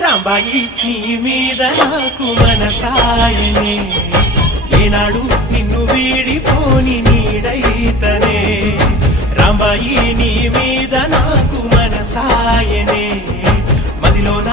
రాంబాయి నీ మీద నాకు మనసాయనే ఏనాడు నిన్ను వీడిపోని నీడైతనే రాంబాయి నీ మీద నాకు మనసాయనే మదిలోన